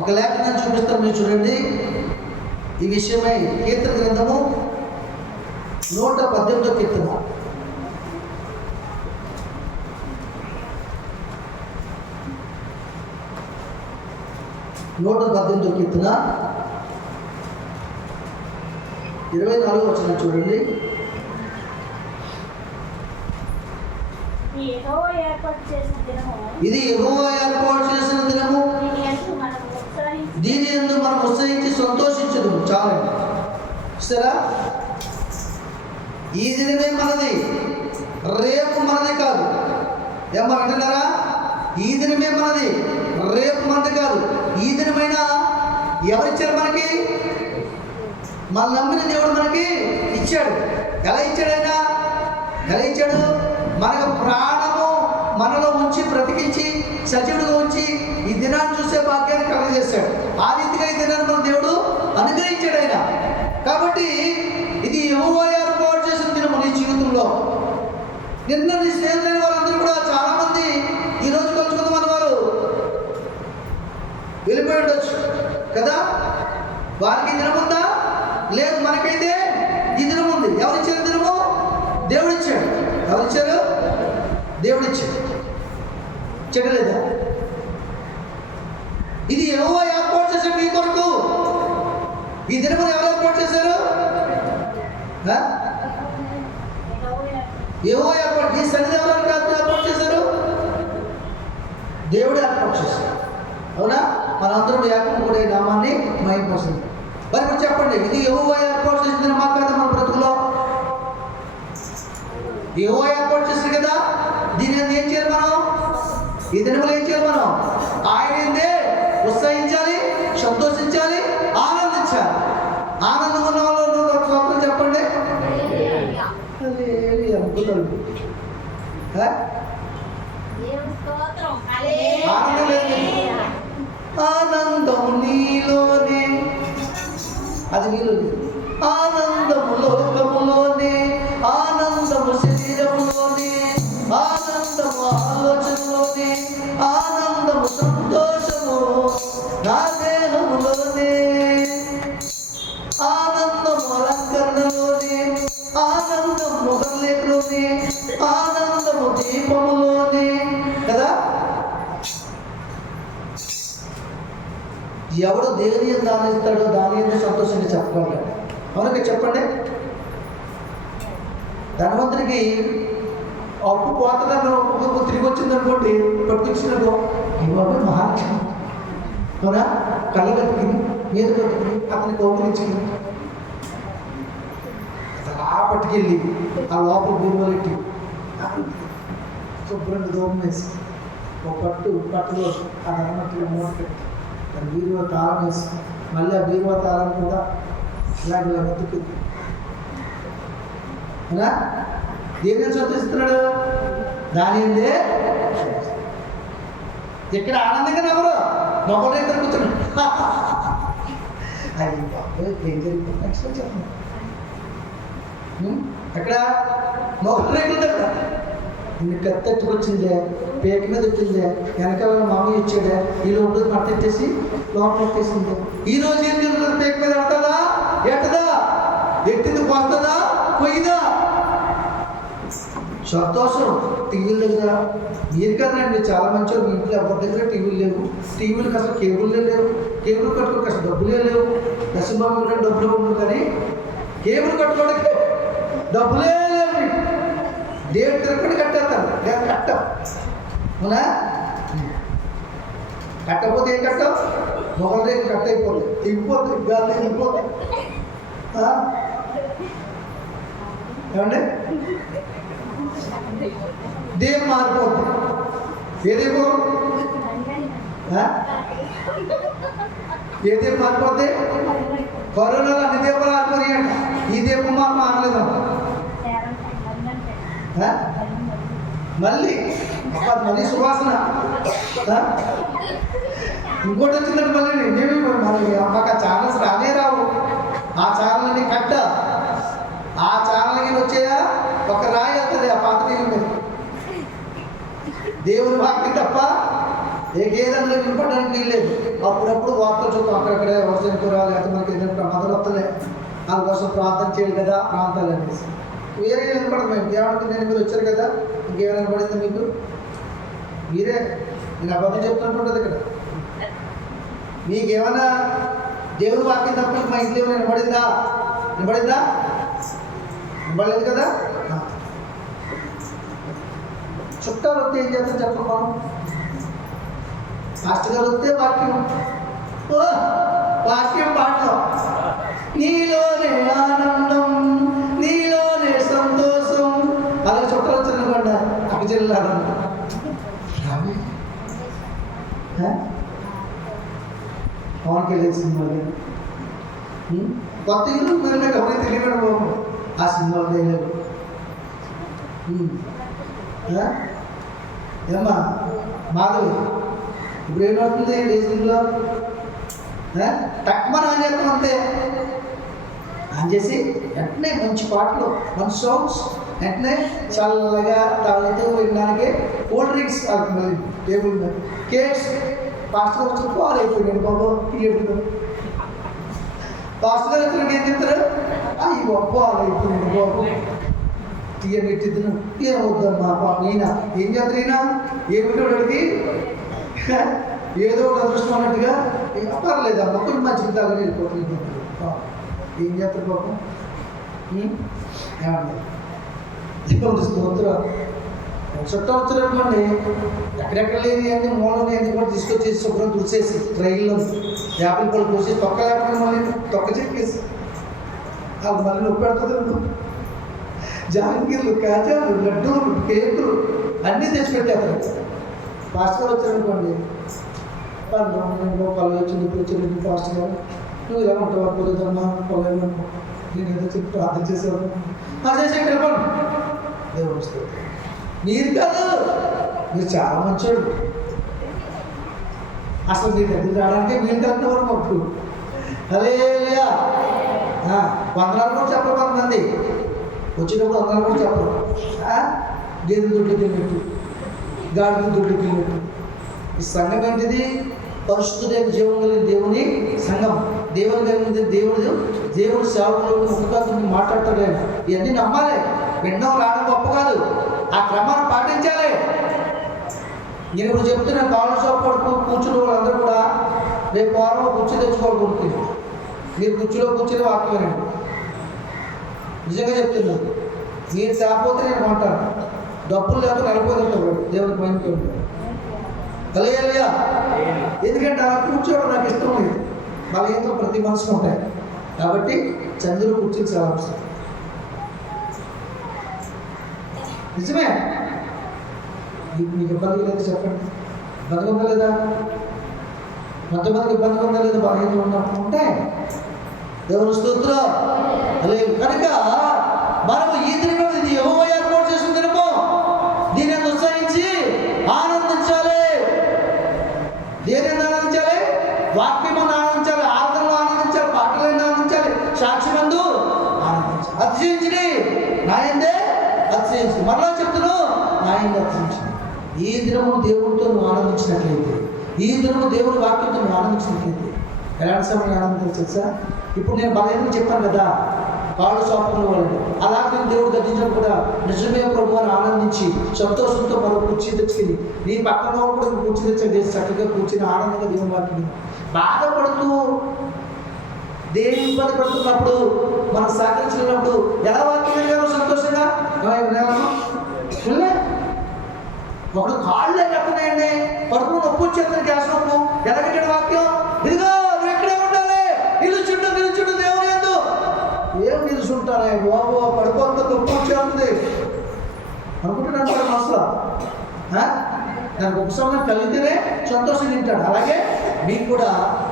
ఒక లేఖనాన్ని చూపిస్తాను, మీరు చూడండి. ఈ విషయమై కీర్తన గ్రంథము 118 కీర్తన. నూట 18 కీర్తన 24 వచనం చూడండి. ఇది యెహోవా ఏర్పాటు చేసిన దినము, దీని యందు మనం ఉత్సహించి సంతోషించదు. చాలండి. సరే, ఈ దినమే మనది, రేపు మనది కాదు. ఏమంటున్నారా? ఈ దినమే మనది, రేపు మనది కాదు. ఈ దినమైనా ఎవరిచ్చారు మనకి? మన నమ్మిన దేవుడు మనకి ఇచ్చాడు. ఎలా ఇచ్చాడు? ఆయన ఎలా ఇచ్చాడు? మనకు ప్రాణము మనలో ఉంచి బ్రతికించి సజీవుడిగా ఉంచి ఈ దినాన్ని చూసే భాగ్యాన్ని కలుగజేశాడు. ఆ రీతిగా ఈ దినాన్ని మన దేవుడు అనుగ్రహించాడు ఆయన. కాబట్టి ఇది యెహోవా ఏర్పాటు చేసిన దినము నీ జీవితంలో. నిన్న నీ స్నేహితులైన వారందరూ కూడా చాలామంది ఈరోజు కలుసుకుందామన్న వారు వెళ్ళిపోయి ఉండొచ్చు కదా. వారికి దినం ఉందా? లేదు. మనకైతే ఈ దినం ఉంది. ఎవరిచ్చారు దినము? దేవుడిచ్చాడు. ఎవరిచ్చారు? దేవుడిచ్చాడు. చెడలేదా? ఇది యెహోవా ఏర్పాటు చేశాడు నీ కొరకు. ఈ దినమును ఎవరు ఏర్పాటు చేశారు? యెహోవా ఏర్పాటు. ఈ సన్నిధి ఎవరు ఏర్పాటు చేశారు? దేవుడు ఏర్పాటు చేశారు. అవునా? మనందరం ఏకం కూడా ఈ నామాన్ని మహిమపరుస్తుంది. మరి ఇప్పుడు చెప్పండి, ఇది యెహోవా ఏర్పాటు చేసిన దినమా కదా మన బ్రతుకులో? యెహోవా ఏర్పాటు చేశారు కదా. దీని ఏం చేయాలి మనం? ఈ దినములు ఏం చేయాలి మనం? ఆయనే ఉత్సహించాలి, సంతోషించాలి, ఆనందించాలి. ఆనందం ఉన్న వాళ్ళు స్వాతంత్రం చెప్పండి. ఆనందం లేదు. ఆనందం నీలోనే, అది నీలో. ఆనందము లోకములోనే, ఆనందము శరీరంలోనే, ఆనందము ఆలోచనలోనే, ఆనందము సంతోషము నా దేహములోనే, ఆనందము అలంకరణలోనే, ఆనందము ముఖలేఖలోనే, ఆనందము దీపములోనే కదా. ఎవడు దేని ఎందు ఆనందిస్తాడో దాని ఎందు సంతోషంగా చెప్పగలడు. అవునక చెప్పండి. ధనవంతుడికి అప్పు పోతుందన్న అప్పు తిరిగి వచ్చిందనుకోండి, పట్టుకొచ్చినదో బాబు మహాలక్ష్మి అవునా, కళ్ళ కట్టుకుని మీద కట్టుకుని అతని కౌగులించుకుని అలా పట్టుకెళ్ళి ఆ లోపల భూమికి శుభ్రంగా దూరం వేసి ఒక పట్టులో ఆ ధనవంతుడు మూట పెట్టి దాని బీరువా తాళం వేసి మళ్ళీ ఆ బీరువా తాళం కూడా ఇలాంటి వెతుకుంది. అవునా? దేని సంతోషిస్తున్నాడు? దాని ఏందే ఇక్కడ ఆనందంగా నవ్వరు, నవ్వరు. ఇద్దరు కూర్చున్నాడు. అది ఏం జరిగింది నెక్స్ట్ చెప్పండి. ఎక్కడ మొగలు రేకుల దగ్గర ఇన్ని కత్తెట్టుకొచ్చిందే, పేక మీద వచ్చిందే, వెనకాల మామయ్య ఇచ్చాడే, ఈ లోపల మట్టెట్టేసి లోపల పెట్టేసిందే. ఈ రోజు ఏం జరుగుతుంది? పేక మీద ఎట్టదా ఎట్టదా, ఎట్టింది పోతుందా పోయిదా? సంతోషం. టీవీల దగ్గర మీరు కదండి చాలా మంచి మీ ఇంట్లో ఎవరి దగ్గర టీవీలు లేవు. టీవీలకు అసలు కేబుల్లే లేవు. కేబుల్ కట్టుకోవడానికి అసలు డబ్బులే లేవు. దశబాబు కూడా డబ్బులు ఉండవు, కానీ కేబుల్ కట్టుకోవడానికి డబ్బులే లేవు. దేవుడు తిరగకుండా కట్టేస్తాను, నేను కట్టం. అవునా? కట్టకపోతే ఏం కట్టం? మొగలు రేపు కట్ అయిపోతుంది, దిగిపోతుంది, గాలి దిగిపోతుంది. ఏమండి? దేవం మారిపోతుంది. ఏదేమో ఏ దీపం మారిపోతే కరోనాలో అన్ని దీపాలు ఆరిపోయి అంట. ఈ దీపం మాత్రం ఆనలేదంట. మళ్ళీ మళ్ళీ సువాసన ఇంకోటి వచ్చిందంటే మళ్ళీ మేమే మళ్ళీ మాకు ఆ ఛానల్స్ రానే రావు. ఆ ఛానల్ అన్ని కట్ట. ఆ ఛానల్కి వచ్చేయా ఒక రాయి అవుతుంది ఆ పాత టీవీ మీద. దేవుని వాక్యం తప్ప ఏదన్నా వినపడడానికి వీల్లేదు. అప్పుడప్పుడు వార్తలు చూద్దాం, అక్కడక్కడే వర్షం కురాలి, లేకపోతే మనకి ఏదైనా ప్రమాదాలు వస్తలే, దానికోసం ప్రార్థన చేయాలి కదా ప్రాంతాలు అనేసి. వేరే వినపడదు. మేము ఏమనుకుంటే మీరు వచ్చారు కదా, ఇంకేమైనా వినపడింది మీకు? మీరే నేను అబద్ధం చెప్తున్నట్టుంటుంది ఇక్కడ. మీకేమైనా దేవుని వాక్యం తప్ప మా ఇంట్లో ఏమైనా వినపడిందా? వినపడలేదు కదా. చుట్టాలు వస్తే ఏం చేస్తాం చెప్పడం? మాస్టర్ గారు వస్తే వాక్యం పాటలో నీలోనే ఆనందం, నీలోనే సంతోషం. అలాగే చుట్టాలు వచ్చిన అక్క చెల్లారు పవన్ కళ్యాణ్ సినిమా కొత్త ఇల్లు మరి ఎవరైతే తెలియడం బాబు ఆ సినిమా డైలాగ్. ఏమ్మా మాధవి ఇప్పుడు ఏమవుతుంది రేసింగ్లో తక్కువ ఆన్ చేస్తాం అంతే. ఆన్ చేసి వెంటనే మంచి పాటలు, మంచి సాంగ్స్, వెంటనే చల్లగా తాగుతూ వినడానికి కూల్ డ్రింక్స్ టేబుల్ మీద కేక్స్. పాస్టర్ వచ్చి పాలు అయిపోయాడు బాబు తీయడు. పాస్టర్ గారు వచ్చినట్టు ఏం చెప్తారు? ఈ పాలు అయిపోయాడు బాబు తీయబెట్టిద్దును ఏమవుద్దమ్మా నేనా ఏం చేద్దరైనా ఏమిటోడికి ఏదో ఒక అదృష్టం అన్నట్టుగా పర్లేదమ్మా కొంచెం మంచిగా తాగని వెళ్ళిపోతుంది. ఏం చేస్తారు పాపం? ఏమండి స్తోత్రం. చుట్టం వచ్చారనుకోండి, ఎక్కడెక్కడ లేని అన్ని మూలని అన్ని కూడా తీసుకొచ్చేసి శుభ్రం తుడిచేసి ట్రైన్లో యాపిల్ పళ్ళు కోసి తొక్క లేకుండా మళ్ళీ తొక్క చెప్పేసి అది మళ్ళీ నొప్పి పెడుతుంది. జాంగీర్లు, కాజాలు, లడ్డూలు, కేకులు అన్నీ తెచ్చిపెట్టారు. పాస్టర్ గారు వచ్చారనుకోండి, పళ్ళు వచ్చింది ఇప్పుడు వచ్చింది పాస్టర్ గారు నువ్వు ఇలా ఉంటావు అనుకోలేదమ్మా పొలం నేను ఏదో చెప్పి ప్రార్థన చేసేవాడు చేసే వెళ్ళిపోండి. దేవుడు వస్తుంది. మీరు కాదు, మీరు చాలా మంచోడు. అసలు మీరు దగ్గర రావడానికి మీరు కట్టినవారు అప్పుడు అదే వందనాలు కూడా చెప్పరు. కొంతమంది వచ్చేటప్పుడు వందనాలు కూడా చెప్పరు. గేదె దుడ్డుకి వెళ్ళినట్టు, గాడిద దుడ్డుకి వెళ్ళినట్టు. ఈ సంఘం ఏంటిది? పరిశుద్ధుడైన జీవం కలిగిన దేవుని సంఘం. దేవుని కలిగిన దేవుడు సేవకులు ముఖంగా మాట్లాడతాడు. ఆయన ఇవన్నీ నమ్మాలి. వినడం రావడం గొప్ప కాదు, ఆ క్రమాన్ని పాటించాలి. నేను ఇప్పుడు చెప్తున్నా, కాళ్ళు షాప్ పడుకు కూర్చుని వాళ్ళందరూ కూడా రేపు వారం కుర్చీ తెచ్చుకోవాలి కొడుకుని. మీరు కుర్చీలో కూర్చుని వాక్యం వినండి. నిజంగా చెప్తున్నాను. మీరు తేకపోతే నేను కొంటాను. డబ్బులు లేకపోతే నెలపోతుంటాడు దేవునికి మైండ్కి. కలియా ఎందుకంటే అలా కూర్చోవడం నాకు ఇష్టం లేదు. బలహీనతో ప్రతి మనసుకు ఉంటాయి కాబట్టి చంద్రుడు కూర్చొని చాలా అవసరం. నిజమే. మీకు ఇబ్బంది లేదు చెప్పండి. ఇబ్బంది ఉందా లేదా? కొంతమందికి ఇబ్బంది ఉందా లేదా? బలహీనత ఉన్నప్పుడు ఉంటాయి. దేవుని స్తోత్రం. అదే కనుక మనము ఈ దినం ఇది యెహోవా ఏర్పాటు చేసిన దినము, దీనిని ఉత్సహించి ఆనందించాలి. దేనిని ఆనందించాలి? వాక్యమును ఆనందించాలి, ఆరాధనలో ఆనందించాలి, పాటలను ఆనందించాలి, సాక్ష్యమందు ఆనందించాలి. అతిశయించి నాయందే అతిశయించి, మరలా చెప్తున్నాను నాయందే అతిశయించి. ఈ దినము దేవుడితో నువ్వు ఆనందించినట్లయితే, ఈ దినము దేవుని వాక్యంతో నువ్వు ఆనందించినట్లయితే ఎలాంటి సమయం ఆనందించాలి తెలుసా? ఇప్పుడు నేను బలహీనంగా చెప్పాను కదా, కాళ్ళు సోపంలో వాళ్ళు అలాగే నేను దేవుడు గద్దించడం కూడా నిజమే ప్రభు అని ఆనందించి సంతోషంతో మరో కుర్చీ తెచ్చుకుని నీ పక్కన కూడా కుర్చీ తెచ్చి చక్కగా కూర్చుని ఆనందంగా దేవుని వాక్యం బాధపడుతూ దేవుని ఇబ్బంది పడుతున్నప్పుడు మనం సహకరించినప్పుడు ఎలా వాక్యం విన్నారో సంతోషంగా ఒకడు కాళ్ళు ఎక్కడున్నాయండి, పడుకుని నొప్పి వచ్చేందుకు గ్యాస్ నొప్పు ఎలా పెట్టాడు వాక్యం? ఇదిగో నువ్వు ఎక్కడే ఉండాలి, నిలుచుంటూ దేవుని ఎందు ఏం నిలుచుంటానే బాబు, పడుకోవడంతో నొప్పి వచ్చేస్తుంది అనుకుంటున్నాను కూడా మనసులో. దానికి ఒక సమయం కలిగితేనే సంతోషం తింటాడు. అలాగే మీకు కూడా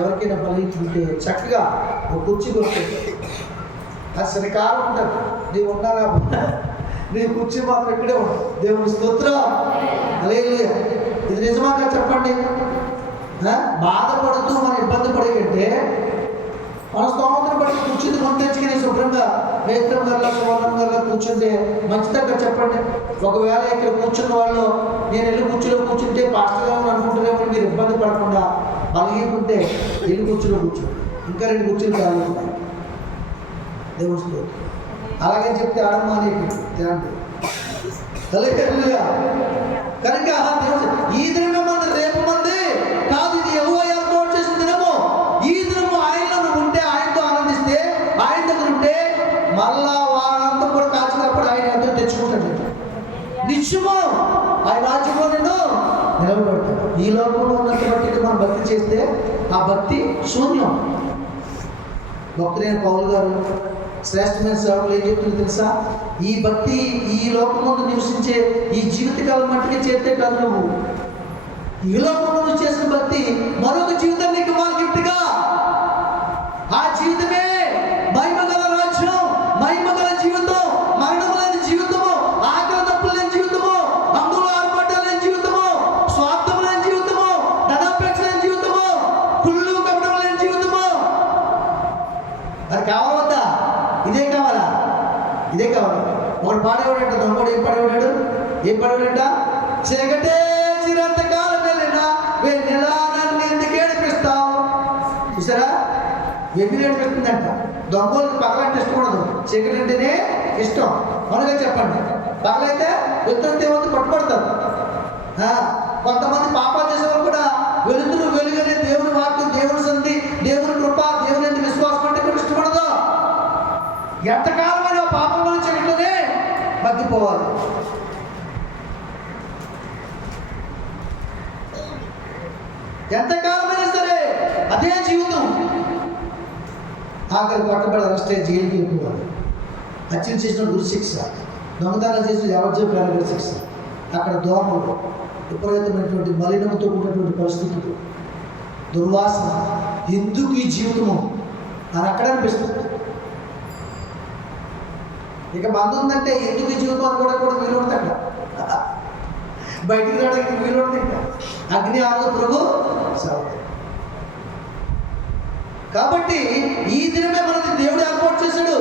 ఎవరికైనా బలించుంటే చక్కగా ఒక కుర్చీ కొడుతుంది. అది శనికాలం ఉంటుంది. నీవు ఉన్నారా? నీ కుర్చీ మాత్రం ఇక్కడే ఉంటుంది. దేవుని స్తోత్రం. హల్లెలూయా. ఇది నిజమాగా చెప్పండి. బాధపడుతూ మనం ఇబ్బంది పడే కంటే మన స్తోత్రం బట్టి కుర్చీని కొంత తెచ్చుకుని శుభ్రంగా నేత్రం గారిలో సువర్ణం గారిలో కూర్చుంటే మంచిదక్క చెప్పండి. ఒకవేళ ఇక్కడ కూర్చున్న వాళ్ళు నేను వెళ్ళి కూర్చుంటే పాస్టర్ గారు అనుకుంటున్నామని మీరు ఇబ్బంది పడకుండా అలిగికుంటే వెళ్ళి కూర్చులో కూర్చోండి. ఇంకా 2 కుర్చీలు కావాలి దేవుడు. అలాగే చెప్తే ఆడమ్మా నీకు కనుక ఈ దినమే మంది రేపు మంది కాదు, ఇది యెహోవా ఏర్పాటు చేసిన దినము. ఈ దినము ఆయనలో ఉంటే, ఆయనతో ఆనందిస్తే, ఆయన దగ్గర ఉంటే మళ్ళా వారంతా కూడా కాల్చినప్పుడు ఆయన ఎంతో తెచ్చుకుంటాడు. నిత్యము ఆయన రాజ్యంలో నేను నిలబడతాడు. ఈ లోకంలో ఉన్నంత బట్టి మనం భక్తి చేస్తే ఆ భక్తి శూన్యం. భక్తులైన పౌలు గారు శ్రేష్టమైన సేవకులు ఏం చెప్తుందో తెలుసా? ఈ భక్తి ఈ లోకమందు నివసించే ఈ జీవితకాలం మట్టికి చేస్తే కాదు, నువ్వు ఈ లోకంలో చేసిన భక్తి మరొక జీవితం నీకు మా గిఫ్ట్గా. ఆ జీవితమే మహిమగల రాజ్యం, మహిమగల జీవితం, మరణం లేని జీవితము, ఆకలి తప్పులు లేని జీవితము, అంగులు ఆర్పాటాలు లేని జీవితము, స్వార్థం లేని జీవితము, ధనాపేక్ష లేని జీవితము, కుళ్ళు కపటం లేని జీవితము. అది కావాలవద్దా? ఇదే కావాలా? ఇదే కావాలి. ఒకడు పాడేవాడంట, దొంగడు ఏం పాడేవాడంట? చీకటే చిరంతకాలం వెళ్ళినా వెన్నెలా నన్ను ఎందుకు ఏడిపిస్తావు. చూసారా? వెన్నెల ఏడిపిస్తుందంట. దొంగలకు పగలంటే ఇష్టం ఉండదు, చీకటి అంటేనే ఇష్టం. మనగా చెప్పండి. పగలైతే వెళ్తున్న దేవుని పట్టుబడతారు. కొంతమంది పాపాలు చేసేవాళ్ళు కూడా వెలుతురు వెలుగనే దేవుని వాక్యం, దేవుని సంధి, దేవుని కృప, దేవుని ఎందుకు విశ్వాసం అంటే కూడా ఇష్టపడదు. ఎంతకాలమైన పాపంలో చీకట్లోనే మగ్గిపోవాలి. ఎంతకాలమైనా సరే అదే జీవితం. ఆఖరి పట్టబడి అరెస్ట్ అయ్యి జైలుకి వెళ్ళిపోవాలి. హత్యలు చేసిన గురి శిక్ష, దొంగతనాలు చేసిన యావజ్జీవ శిక్ష. అక్కడ దోమలు, విపరీతమైనటువంటి మలినంతో ఉన్నటువంటి పరిస్థితులు, దుర్వాసన. ఎందుకు ఈ జీవితము అని అక్కడ అనిపిస్తుంది. ఇక మందు ఉందంటే ఎందుకు ఈ జీవితం అని కూడా వీలు ఉంటుంది. అక్కడ బయటికి రావడానికి వీలు ఉంటుంది. అగ్ని ఆనంద ప్రభు సాగుతుంది. కాబట్టి ఈ దినమే మనకి దేవుడు ఏర్పాటు చేశాడు.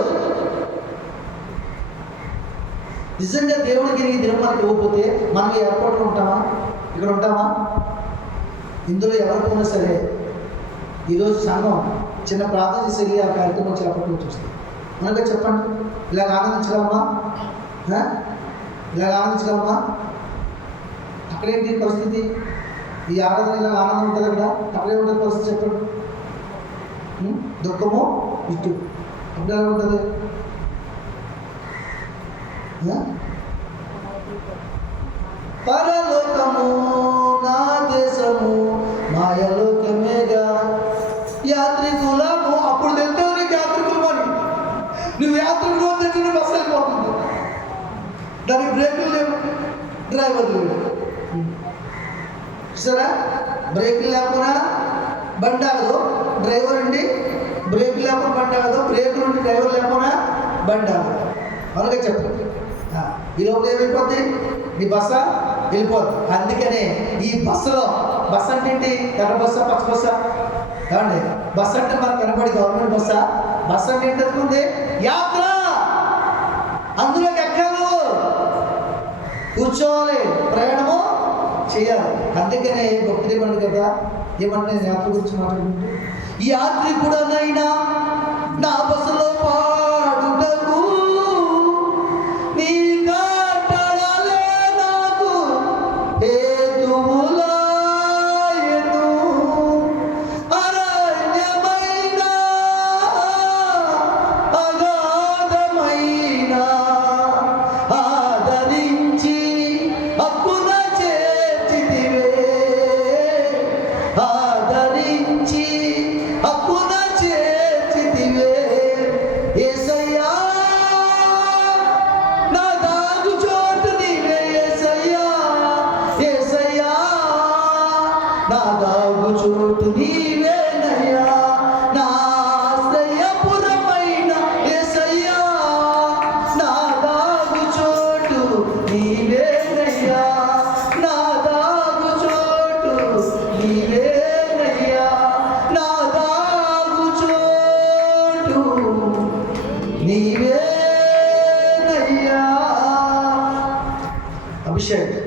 నిజంగా దేవుడికి ఈ దినం మనకి ఇవ్వకపోతే మనం ఏర్పాట్లు ఉంటామా? ఇక్కడ ఉంటామా? ఇందులో ఎవరికైనా సరే ఈరోజు సంఘం చిన్న ప్రార్థన చేసి ఆ కార్యక్రమం చేపట్టడం చూస్తాం. మనగా చెప్పండి, ఇలాగ ఆనందించగలమా? ఇలాగ ఆనందించగలమా? అక్కడేంటి పరిస్థితి? ఈ ఆరాధన ఇలాగ ఆనందం ఉంటుంది కదా, అక్కడే ఉంటుంది పరిస్థితి చెప్పండి. దుఃఖము ఇటు అప్పుడు ఎలా ఉంటుంది? పరలోకము నా దేశము మాయలోకమేగా యాత్రికులము. అప్పుడు తెలుస్తుంది నీకు యాత్రికులు అని. నువ్వు యాత్రికులు అంటే నువ్వు బస్సు వెళ్ళిపోతుంది. దానికి బ్రేకులు లేవు, డ్రైవర్లు లేవు. సరే, బ్రేకులు లేకుండా బండి ఆగదు, డ్రైవర్ ఉండి బ్రేకులు లేకుండా బండి ఆగదు, బ్రేకులు ఉండి డ్రైవర్ లేకుండా బండి ఆగదు. అలాగే చెప్పండి. ఈ లోపల ఏమైపోద్ది? నీ బస్స వెళ్ళిపోద్ది. అందుకనే ఈ బస్సులో, బస్సు అంటే ఏంటి? ఎర్ర బస్సా, పచ్చ బస్సా? ఏమండి, బస్సు అంటే మనకు కనబడి గవర్నమెంట్ బస్సా? బస్సు అంటే ఏంటి అనుకుంది? యాత్ర. అందులోకి ఎక్కాలి, కూర్చోవాలి, ప్రయాణము చేయాలి. అందుకనే భక్తులు ఏమన్నాడు కదా, ఏమంటే యాత్ర గురించి మాట్లాడుకుంటూ, ఈ యాత్రికుడనైనా నా బస్సులో పాడుటకు నీ కట్టడలే నాకు హేతువులాయెను. అరణ్యమైన అగాధమైన ఆదరించి హక్కున చేర్చితివే, ఆదరించి హక్కున చేర్చితివే. యేసయ్యా నా దాగు చోటు నీవే, యేసయ్యా, యేసయ్యా నా దాగు చోటు నీవేనయ్యా, నా ఆశ్రయపురమైన యేసయ్యా నా దాగు చోటు నీవేనయ్యా, నా దాగు చోటు నీవేనయ్యా, నా దాగు చోటు నీవే. ఇచ్చాడు.